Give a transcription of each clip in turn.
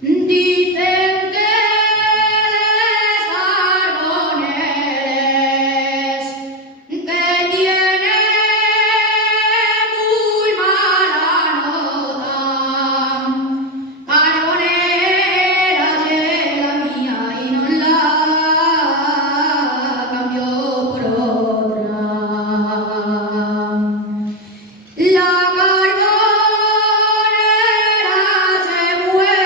Dicen que les Carboneres, que tiene muy mala nota. Carbonera la mía y no la cambió por otra. La carbonera se muere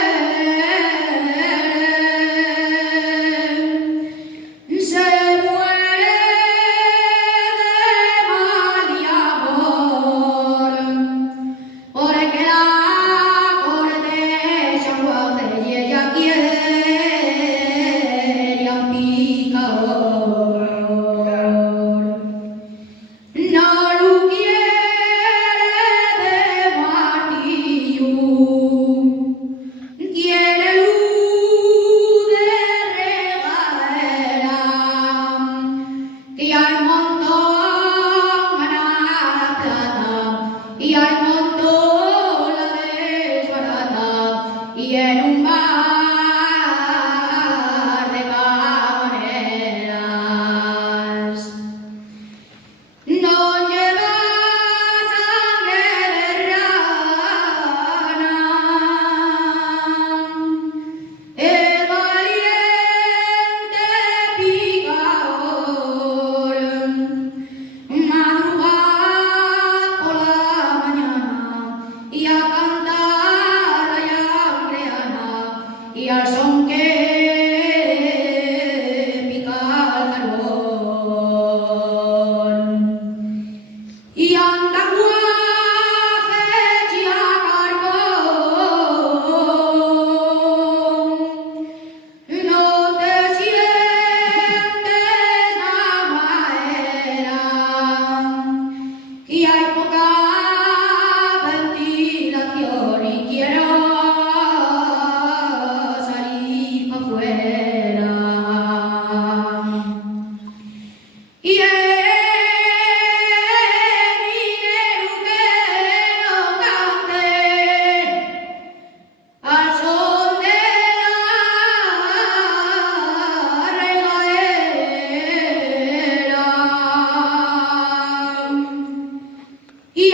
de mal y amor, porque la corteza guarde y ella quiere a picador. No lo quiere de martillo, quiere luz de regadera, y al montón ganar la plata, y al montón la desbarata, y en un bar de Carboneras. No lleva sangre de rana, el valiente picador, madrugar por la mañana y a cantar la llambreana y al son que pica el carbón. Y anda guaje y a carbón, no te sientes maera, y hay poca ventilación y quiero salir afuera. Y el minero que no cante al son de la regadera. Y